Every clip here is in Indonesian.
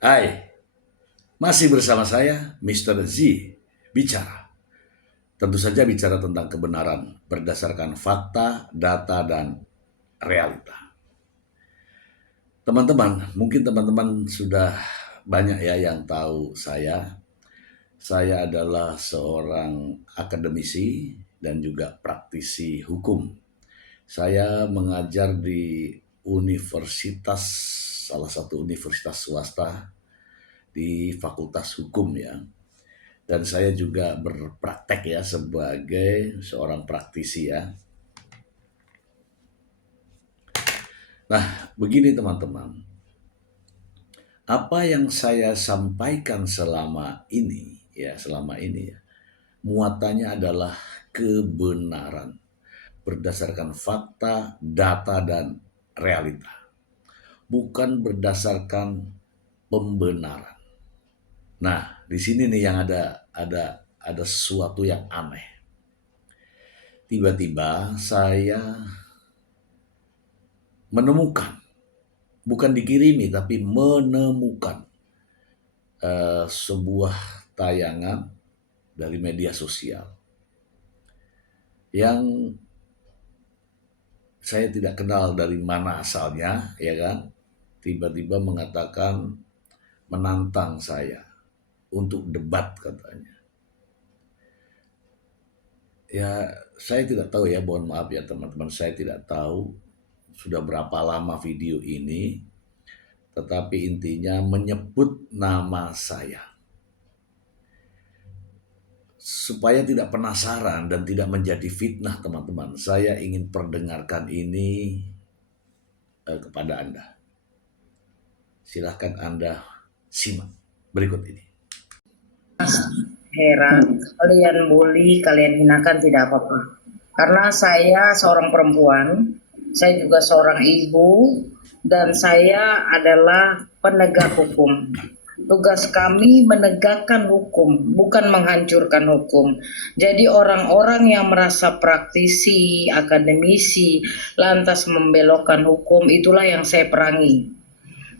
Hai, masih bersama saya, Mr. Z, bicara. Tentu saja bicara tentang kebenaran berdasarkan fakta, data, dan realita. Teman-teman, mungkin teman-teman sudah banyak ya yang tahu saya. Saya adalah seorang akademisi dan juga praktisi hukum. Saya mengajar di universitas, salah satu universitas swasta di Fakultas Hukum ya. Dan saya juga berpraktek ya sebagai seorang praktisi ya. Nah, begini teman-teman. Apa yang saya sampaikan selama ini ya, muatannya adalah kebenaran berdasarkan fakta, data dan realita. Bukan berdasarkan pembenaran. Nah, di sini nih yang ada sesuatu yang aneh. Tiba-tiba saya menemukan, bukan dikirimi tapi menemukan sebuah tayangan dari media sosial yang saya tidak kenal dari mana asalnya, ya kan? Tiba-tiba mengatakan menantang saya untuk debat katanya. Ya, saya tidak tahu ya, mohon maaf ya teman-teman, saya tidak tahu sudah berapa lama video ini, tetapi intinya menyebut nama saya. Supaya tidak penasaran dan tidak menjadi fitnah teman-teman, saya ingin perdengarkan ini kepada Anda. Silahkan Anda simak berikut ini. Heran, kalian bully, kalian hinakan tidak apa-apa. Karena saya seorang perempuan, saya juga seorang ibu, dan saya adalah penegak hukum. Tugas kami menegakkan hukum, bukan menghancurkan hukum. Jadi orang-orang yang merasa praktisi, akademisi, lantas membelokkan hukum, itulah yang saya perangi.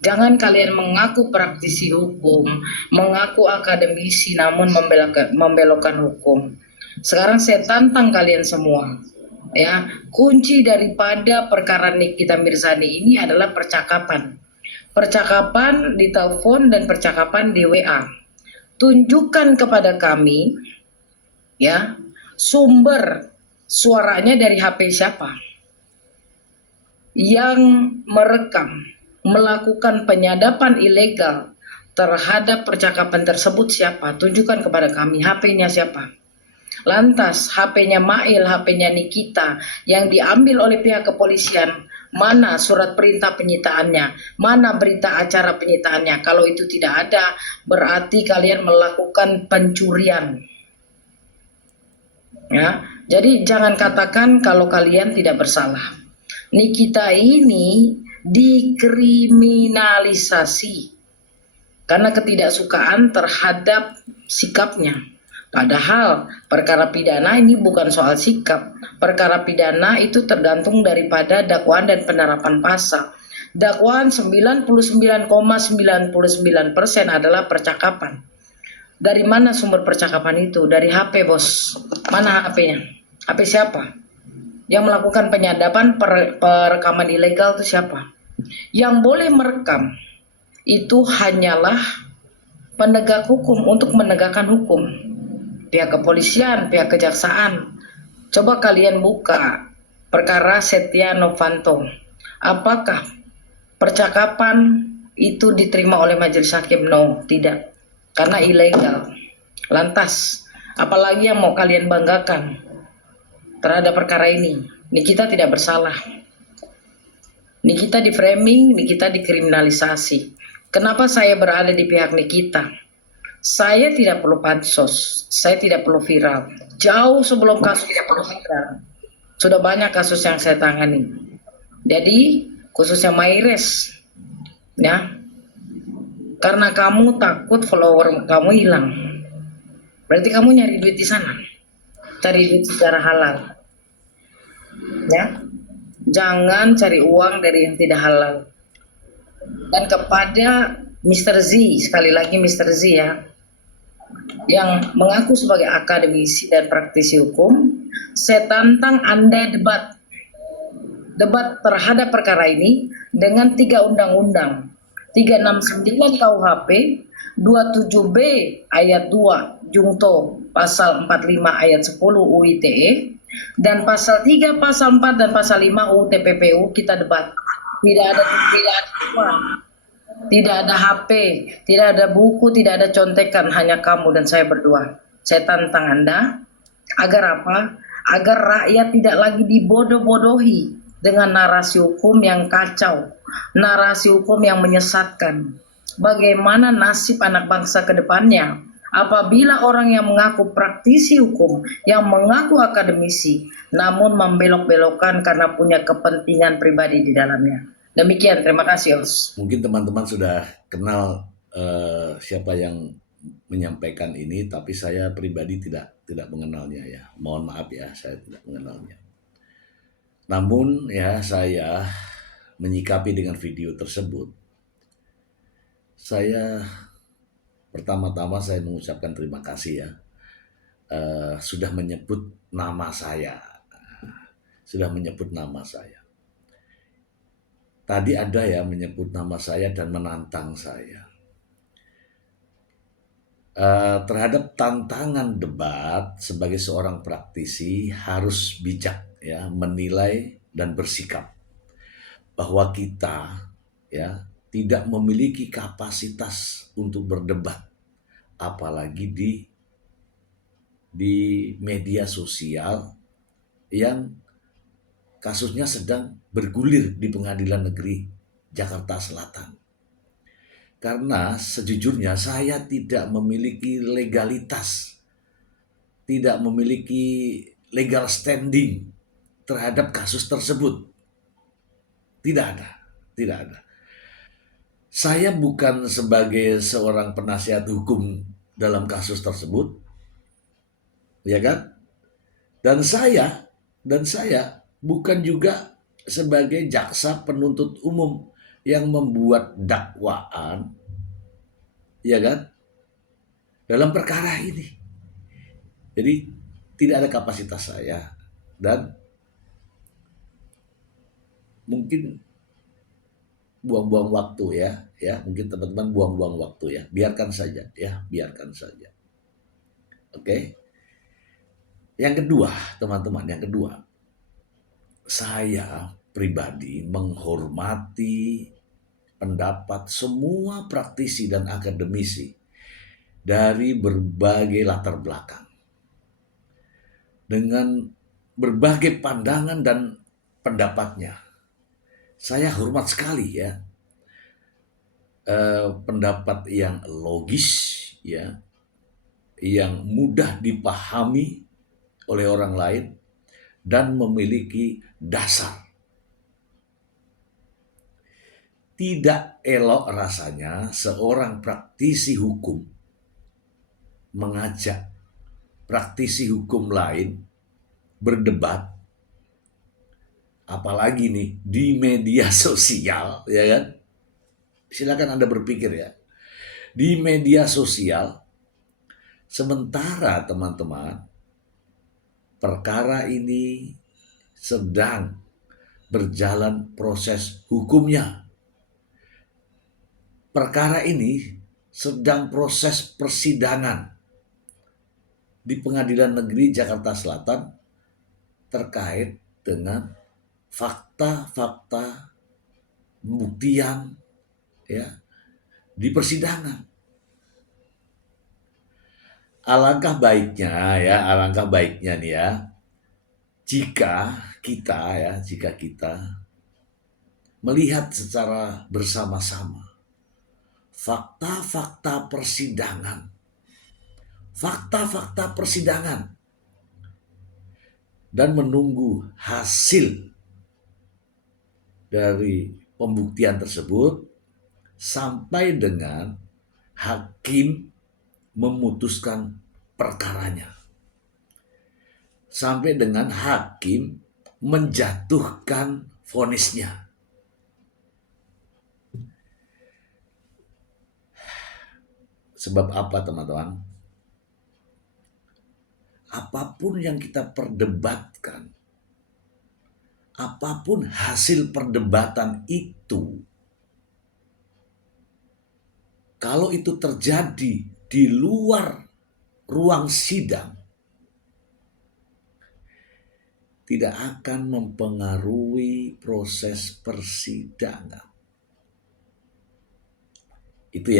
Jangan kalian mengaku praktisi hukum, mengaku akademisi namun membelokkan hukum. Sekarang saya tantang kalian semua. Ya, kunci daripada perkara Nikita Mirzani ini adalah percakapan. Percakapan di telepon dan percakapan di WA. Tunjukkan kepada kami ya, sumber suaranya dari HP siapa yang merekam, melakukan penyadapan ilegal terhadap percakapan tersebut siapa? Tunjukkan kepada kami HP-nya siapa. Lantas HP-nya Mail, HP-nya Nikita yang diambil oleh pihak kepolisian, mana surat perintah penyitaannya, mana berita acara penyitaannya. Kalau itu tidak ada, berarti kalian melakukan pencurian. Ya, jadi jangan katakan kalau kalian tidak bersalah. Nikita ini dikriminalisasi karena ketidaksukaan terhadap sikapnya. Padahal perkara pidana ini bukan soal sikap. Perkara pidana itu tergantung daripada dakwaan dan penerapan pasal. Dakwaan 99,99% adalah percakapan. Dari mana sumber percakapan itu? Dari HP, bos. Mana HP-nya? HP siapa? Yang melakukan penyadapan perekaman ilegal itu siapa? Yang boleh merekam itu hanyalah penegak hukum untuk menegakkan hukum. Pihak kepolisian, pihak kejaksaan. Coba kalian buka perkara Setia Novanto. Apakah percakapan itu diterima oleh majelis hakim? No, tidak. Karena ilegal. Lantas, apalagi yang mau kalian banggakan terhadap perkara ini? Nikita tidak bersalah. Nikita di framing, Nikita dikriminalisasi. Kenapa saya berada di pihak Nikita? Saya tidak perlu pansos, saya tidak perlu viral. Jauh sebelum kasus tidak perlu viral, sudah banyak kasus yang saya tangani. Jadi khususnya Maires, ya, karena kamu takut follower kamu hilang, berarti kamu nyari duit di sana, cari duit secara halal, ya. Jangan cari uang dari yang tidak halal. Dan kepada Mr. Z, sekali lagi Mr. Z ya, yang mengaku sebagai akademisi dan praktisi hukum, saya tantang Anda debat terhadap perkara ini dengan 3 undang-undang, 369 KUHP, 27B ayat 2 Jungto pasal 45 ayat 10 UITE, dan pasal 3, pasal 4 dan pasal 5 UU TPPU. Kita debat. Tidak ada HP, tidak ada buku, tidak ada contekan, hanya kamu dan saya berdua. Saya tantang Anda, agar apa? Agar rakyat tidak lagi dibodoh-bodohi dengan narasi hukum yang kacau, narasi hukum yang menyesatkan. Bagaimana nasib anak bangsa ke depannya apabila orang yang mengaku praktisi hukum, yang mengaku akademisi, namun membelok-belokkan karena punya kepentingan pribadi di dalamnya. Demikian, terima kasih, Os. Mungkin teman-teman sudah kenal siapa yang menyampaikan ini, tapi saya pribadi tidak mengenalnya ya. Mohon maaf ya, saya tidak mengenalnya. Namun ya, saya menyikapi dengan video tersebut. Saya pertama-tama saya mengucapkan terima kasih ya, sudah menyebut nama saya, Tadi ada ya menyebut nama saya dan menantang saya. Terhadap tantangan debat sebagai seorang praktisi harus bijak ya, menilai dan bersikap bahwa kita ya tidak memiliki kapasitas untuk berdebat, apalagi di media sosial yang kasusnya sedang bergulir di Pengadilan Negeri Jakarta Selatan. Karena sejujurnya saya tidak memiliki legalitas, tidak memiliki legal standing terhadap kasus tersebut. Tidak ada. Saya bukan sebagai seorang penasihat hukum dalam kasus tersebut, ya kan? Dan saya bukan juga sebagai jaksa penuntut umum yang membuat dakwaan, ya kan, dalam perkara ini. Jadi tidak ada kapasitas saya, dan mungkin buang-buang waktu ya, mungkin teman-teman buang-buang waktu ya, biarkan saja. Oke. Yang kedua, teman-teman, saya pribadi menghormati pendapat semua praktisi dan akademisi dari berbagai latar belakang, dengan berbagai pandangan dan pendapatnya. Saya hormat sekali ya, pendapat yang logis ya, yang mudah dipahami oleh orang lain dan memiliki dasar. Tidak elok rasanya seorang praktisi hukum mengajak praktisi hukum lain berdebat, apalagi nih di media sosial, ya kan? Silakan Anda berpikir ya, di media sosial, sementara teman-teman perkara ini sedang berjalan proses hukumnya. Perkara ini sedang proses persidangan di Pengadilan Negeri Jakarta Selatan terkait dengan fakta-fakta pembuktian ya di persidangan. Alangkah baiknya nih ya, jika kita melihat secara bersama-sama fakta-fakta persidangan dan menunggu hasil dari pembuktian tersebut sampai dengan hakim memutuskan perkaranya, sampai dengan hakim menjatuhkan vonisnya. Sebab apa teman-teman? Apapun yang kita perdebatkan, apapun hasil perdebatan itu, kalau itu terjadi di luar ruang sidang, tidak akan mempengaruhi proses persidangan. Itu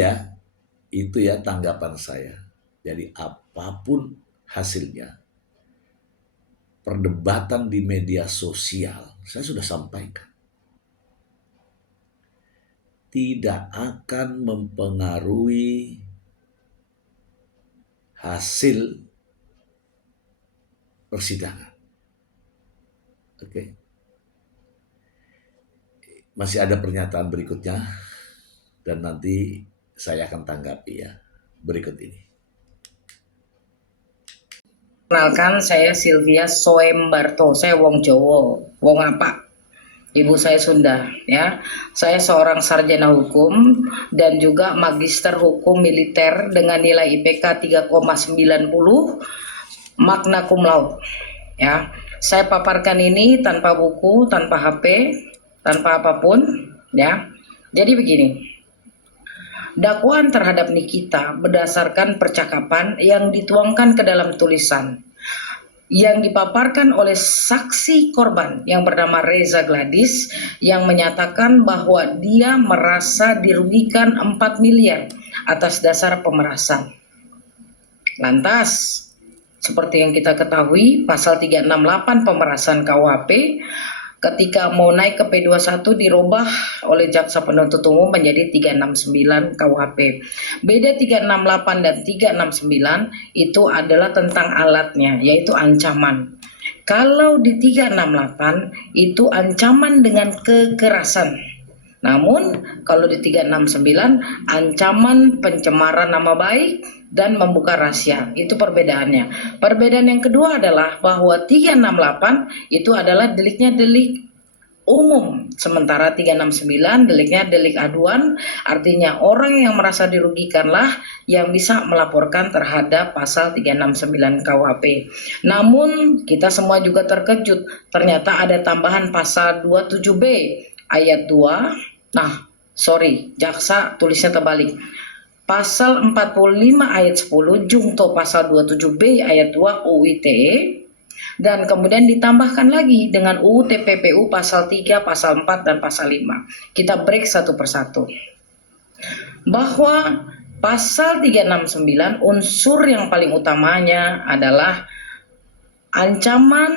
ya tanggapan saya. Jadi apapun hasilnya, perdebatan di media sosial, saya sudah sampaikan, tidak akan mempengaruhi hasil persidangan. Oke. Masih ada pernyataan berikutnya dan nanti saya akan tanggapi ya. Berikut ini. Kenalkan, saya Sylvia Soembarto. Saya wong Jawa, wong apa? Ibu saya Sunda, ya. Saya seorang sarjana hukum dan juga magister hukum militer dengan nilai IPK 3,90, magna cum laude, ya. Saya paparkan ini tanpa buku, tanpa HP, tanpa apapun, ya. Jadi begini. Dakwaan terhadap Nikita berdasarkan percakapan yang dituangkan ke dalam tulisan yang dipaparkan oleh saksi korban yang bernama Reza Gladys yang menyatakan bahwa dia merasa dirugikan 4 miliar atas dasar pemerasan. Lantas, seperti yang kita ketahui, pasal 368 pemerasan KUHP ketika mau naik ke P21 dirubah oleh jaksa penuntut umum menjadi 369 KUHP. Beda 368 dan 369 itu adalah tentang alatnya, yaitu ancaman. Kalau di 368 itu ancaman dengan kekerasan. Namun kalau di 369 ancaman pencemaran nama baik dan membuka rahasia. Itu perbedaannya. Perbedaan yang kedua adalah bahwa 368 itu adalah deliknya delik umum, sementara 369 deliknya delik aduan, artinya orang yang merasa dirugikanlah yang bisa melaporkan terhadap pasal 369 KUHP. Namun kita semua juga terkejut, ternyata ada tambahan pasal 27B ayat 2. Jaksa tulisnya terbalik. Pasal 45 ayat 10 jungto pasal 27B ayat 2 UU ITE, dan kemudian ditambahkan lagi dengan UU TPPU pasal 3, pasal 4, dan pasal 5. Kita break satu persatu. Bahwa pasal 369 unsur yang paling utamanya adalah ancaman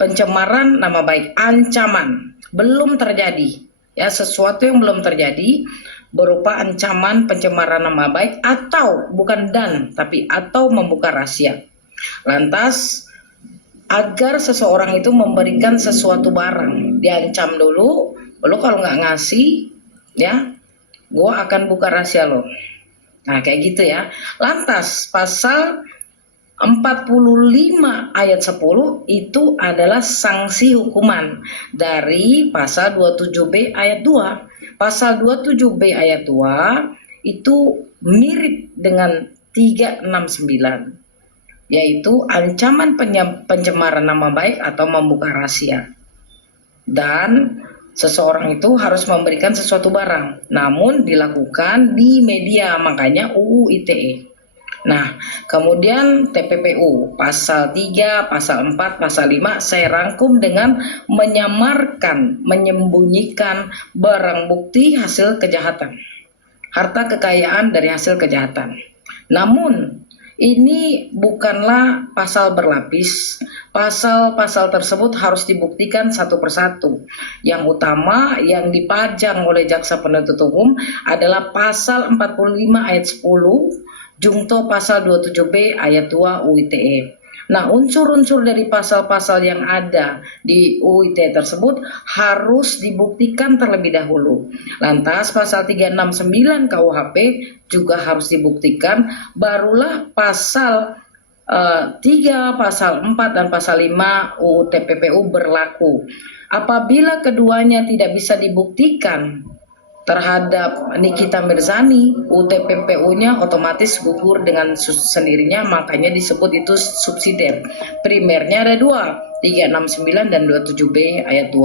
pencemaran nama baik. Ancaman belum terjadi, ya, sesuatu yang belum terjadi berupa ancaman pencemaran nama baik atau bukan dan tapi atau membuka rahasia. Lantas agar seseorang itu memberikan sesuatu barang, diancam dulu, lo kalau nggak ngasih, ya, gue akan buka rahasia lo. Nah kayak gitu ya. Lantas pasal 45 ayat 10 itu adalah sanksi hukuman dari pasal 27B ayat 2. Pasal 27B ayat 2 itu mirip dengan 369, yaitu ancaman pencemaran nama baik atau membuka rahasia. Dan seseorang itu harus memberikan sesuatu barang, namun dilakukan di media, makanya UU ITE. Nah, kemudian TPPU pasal 3, pasal 4, pasal 5 saya rangkum dengan menyamarkan, menyembunyikan barang bukti hasil kejahatan, harta kekayaan dari hasil kejahatan. Namun ini bukanlah pasal berlapis. Pasal-pasal tersebut harus dibuktikan satu persatu. Yang utama yang dipajang oleh jaksa penuntut umum adalah pasal 45 ayat 10 jungto pasal 27B ayat 2 UU ITE. Nah, unsur-unsur dari pasal-pasal yang ada di UU ITE tersebut harus dibuktikan terlebih dahulu. Lantas pasal 369 KUHP juga harus dibuktikan, barulah pasal 3, pasal 4, dan pasal 5 UU TPPU berlaku. Apabila keduanya tidak bisa dibuktikan, terhadap Nikita Mirzani, UTPPU-nya otomatis gugur dengan sendirinya, makanya disebut itu subsidiar. Primernya ada dua, 369 dan 27B ayat 2.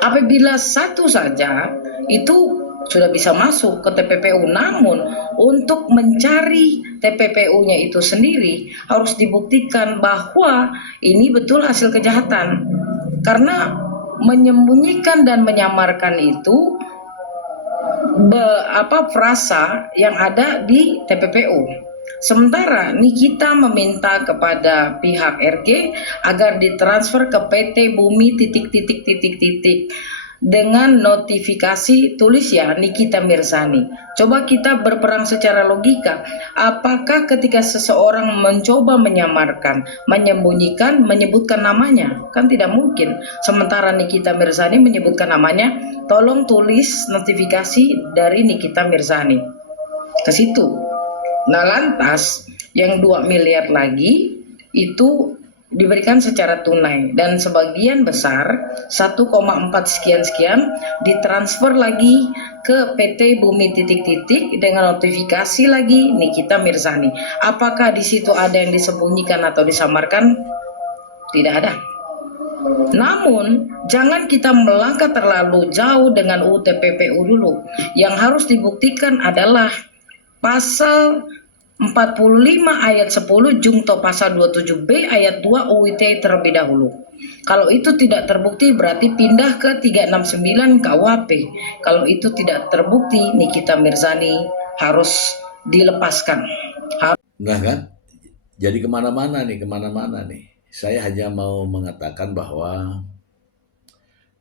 Apabila satu saja itu sudah bisa masuk ke TPPU, namun untuk mencari TPPU-nya itu sendiri harus dibuktikan bahwa ini betul hasil kejahatan, karena menyembunyikan dan menyamarkan itu frasa yang ada di TPPU. Sementara Nikita meminta kepada pihak RG agar ditransfer ke PT Bumi dengan notifikasi tulis ya Nikita Mirzani. Coba kita berperang secara logika. Apakah ketika seseorang mencoba menyamarkan, menyembunyikan, menyebutkan namanya? Kan tidak mungkin. Sementara Nikita Mirzani menyebutkan namanya, tolong tulis notifikasi dari Nikita Mirzani ke situ. Nah, lantas yang 2 miliar lagi itu diberikan secara tunai dan sebagian besar 1,4 sekian ditransfer lagi ke PT Bumi dengan notifikasi lagi Nikita Mirzani. Apakah di situ ada yang disembunyikan atau disamarkan? Tidak ada. Namun jangan kita melangkah terlalu jauh dengan UTPPU dulu. Yang harus dibuktikan adalah pasal 45 ayat 10 jungto pasal 27B ayat 2 UU ITE terlebih dahulu. Kalau itu tidak terbukti berarti pindah ke 369 KUHP. Kalau itu tidak terbukti, Nikita Mirzani harus dilepaskan. Nah kan, jadi kemana-mana nih. Saya hanya mau mengatakan bahwa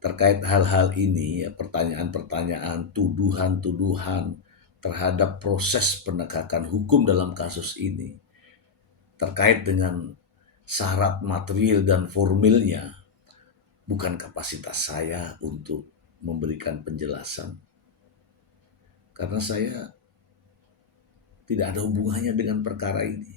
terkait hal-hal ini, pertanyaan-pertanyaan, tuduhan-tuduhan terhadap proses penegakan hukum dalam kasus ini, terkait dengan syarat material dan formilnya, bukan kapasitas saya untuk memberikan penjelasan. Karena saya tidak ada hubungannya dengan perkara ini.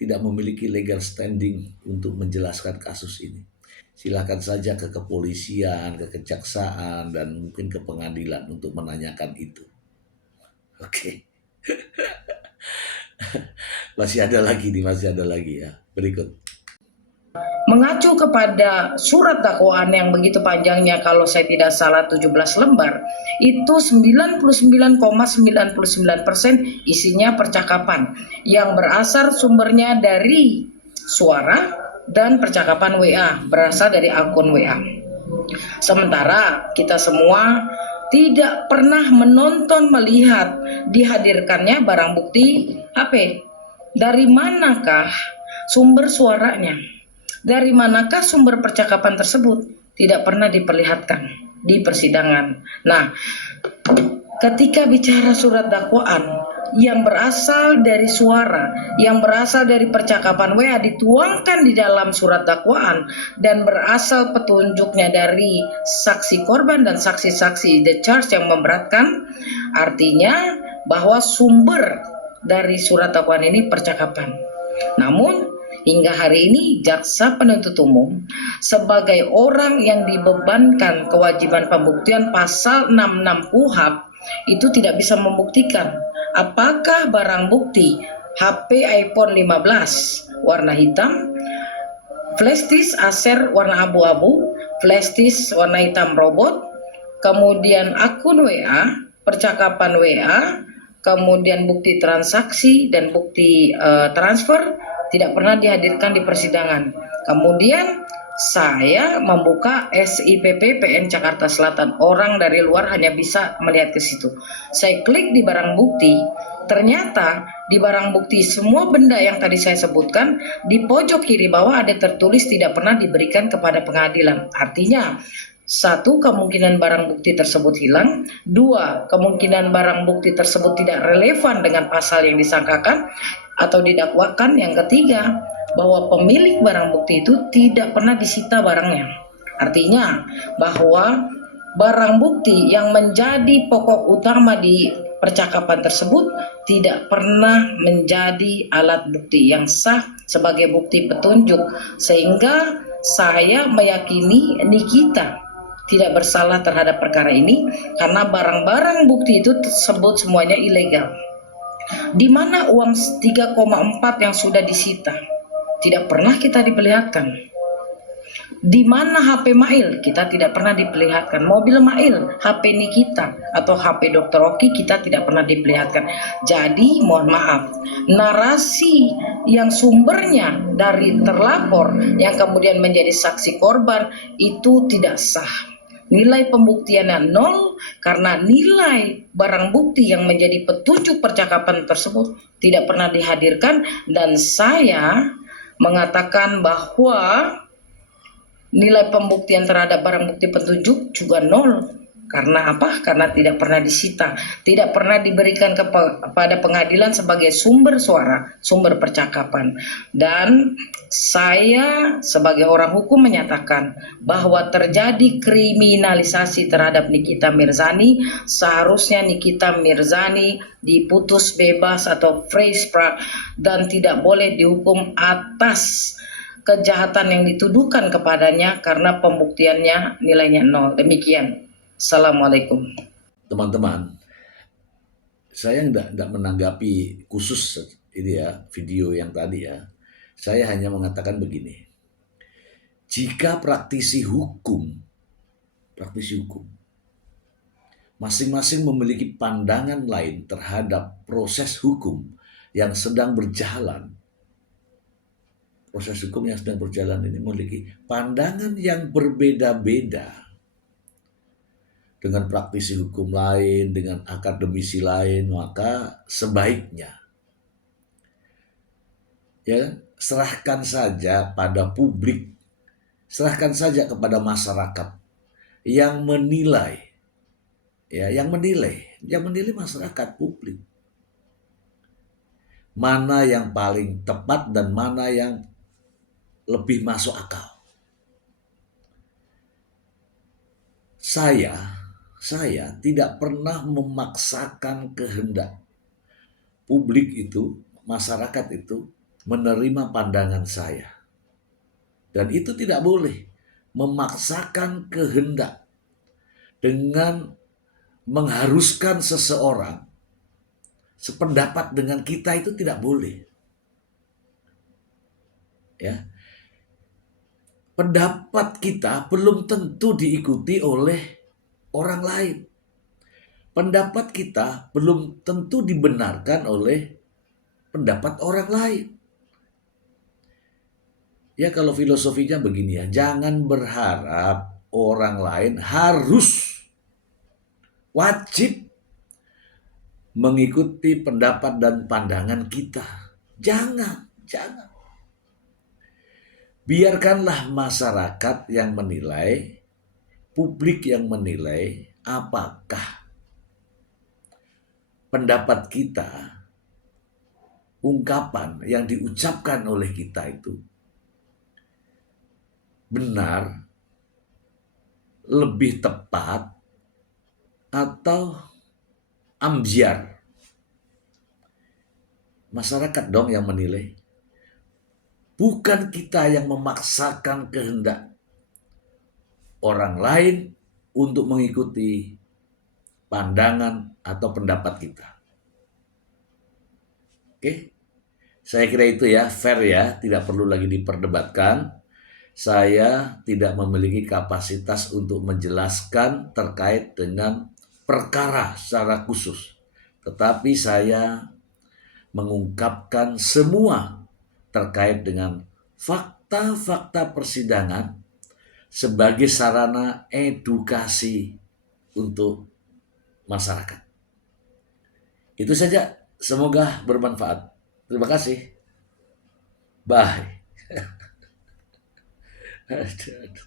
Tidak memiliki legal standing untuk menjelaskan kasus ini. Silakan saja ke kepolisian, ke kejaksaan, dan mungkin ke pengadilan untuk menanyakan itu. Oke. Masih ada lagi ya. Berikut. Mengacu kepada surat dakwaan yang begitu panjangnya, kalau saya tidak salah 17 lembar, itu 99,99% isinya percakapan yang berasal sumbernya dari suara dan percakapan WA, berasal dari akun WA. Sementara kita semua tidak pernah menonton, melihat dihadirkannya barang bukti HP. Dari manakah sumber suaranya? Dari manakah sumber percakapan tersebut? Tidak pernah diperlihatkan di persidangan. Nah, ketika bicara surat dakwaan yang berasal dari suara, yang berasal dari percakapan WA dituangkan di dalam surat dakwaan dan berasal petunjuknya dari saksi korban dan saksi-saksi the charge yang memberatkan, artinya bahwa sumber dari surat dakwaan ini percakapan. Namun hingga hari ini jaksa penuntut umum sebagai orang yang dibebankan kewajiban pembuktian pasal 66 KUHP itu tidak bisa membuktikan apakah barang bukti HP iPhone 15 warna hitam, flash disk Acer warna abu-abu, flash disk warna hitam robot, kemudian akun WA, percakapan WA, kemudian bukti transaksi dan bukti transfer tidak pernah dihadirkan di persidangan. Kemudian saya membuka SIPP PN Jakarta Selatan. Orang dari luar hanya bisa melihat ke situ. Saya klik di barang bukti. Ternyata di barang bukti semua benda yang tadi saya sebutkan di pojok kiri bawah ada tertulis tidak pernah diberikan kepada pengadilan. Artinya, satu, kemungkinan barang bukti tersebut hilang. Dua, kemungkinan barang bukti tersebut tidak relevan dengan pasal yang disangkakan atau didakwakan. Yang ketiga, bahwa pemilik barang bukti itu tidak pernah disita barangnya. Artinya bahwa barang bukti yang menjadi pokok utama di percakapan tersebut tidak pernah menjadi alat bukti yang sah sebagai bukti petunjuk, sehingga saya meyakini Nikita tidak bersalah terhadap perkara ini karena barang-barang bukti itu tersebut semuanya ilegal. Di mana uang 3,4 yang sudah disita tidak pernah kita diperlihatkan. Di mana HP Mail kita tidak pernah diperlihatkan, mobil Mail, HP Nikita atau HP Dr. Oki kita tidak pernah diperlihatkan. Jadi mohon maaf, narasi yang sumbernya dari terlapor yang kemudian menjadi saksi korban itu tidak sah. Nilai pembuktiannya nol karena nilai barang bukti yang menjadi petunjuk percakapan tersebut tidak pernah dihadirkan, dan saya mengatakan bahwa nilai pembuktian terhadap barang bukti petunjuk juga nol. Karena apa? Karena tidak pernah disita, tidak pernah diberikan kepada pengadilan sebagai sumber suara, sumber percakapan. Dan saya sebagai orang hukum menyatakan bahwa terjadi kriminalisasi terhadap Nikita Mirzani. Seharusnya Nikita Mirzani diputus bebas atau free sprack dan tidak boleh dihukum atas kejahatan yang dituduhkan kepadanya karena pembuktiannya nilainya nol. Demikian. Assalamualaikum. Teman-teman, saya tidak menanggapi khusus ini ya, video yang tadi ya. Saya hanya mengatakan begini. Jika praktisi hukum masing-masing memiliki pandangan lain terhadap proses hukum yang sedang berjalan, ini memiliki pandangan yang berbeda-beda dengan praktisi hukum lain, dengan akademisi lain, maka sebaiknya ya serahkan saja pada publik, serahkan saja kepada masyarakat yang menilai, yang menilai masyarakat publik. Mana yang paling tepat dan mana yang lebih masuk akal. Saya tidak pernah memaksakan kehendak publik itu, masyarakat itu menerima pandangan saya. Dan itu tidak boleh, memaksakan kehendak dengan mengharuskan seseorang sependapat dengan kita itu tidak boleh. Ya. Pendapat kita belum tentu diikuti oleh orang lain. Pendapat kita belum tentu dibenarkan oleh pendapat orang lain. Ya kalau filosofinya begini ya, jangan berharap orang lain harus wajib mengikuti pendapat dan pandangan kita. Jangan. Biarkanlah masyarakat yang menilai, publik yang menilai apakah pendapat kita, ungkapan yang diucapkan oleh kita itu benar, lebih tepat, atau ambiar. Masyarakat dong yang menilai. Bukan kita yang memaksakan kehendak orang lain untuk mengikuti pandangan atau pendapat kita. Oke, saya kira itu ya, fair ya, tidak perlu lagi diperdebatkan. Saya tidak memiliki kapasitas untuk menjelaskan terkait dengan perkara secara khusus. Tetapi saya mengungkapkan semua terkait dengan fakta-fakta persidangan sebagai sarana edukasi untuk masyarakat. Itu saja, semoga bermanfaat. Terima kasih. Bye. Aduh.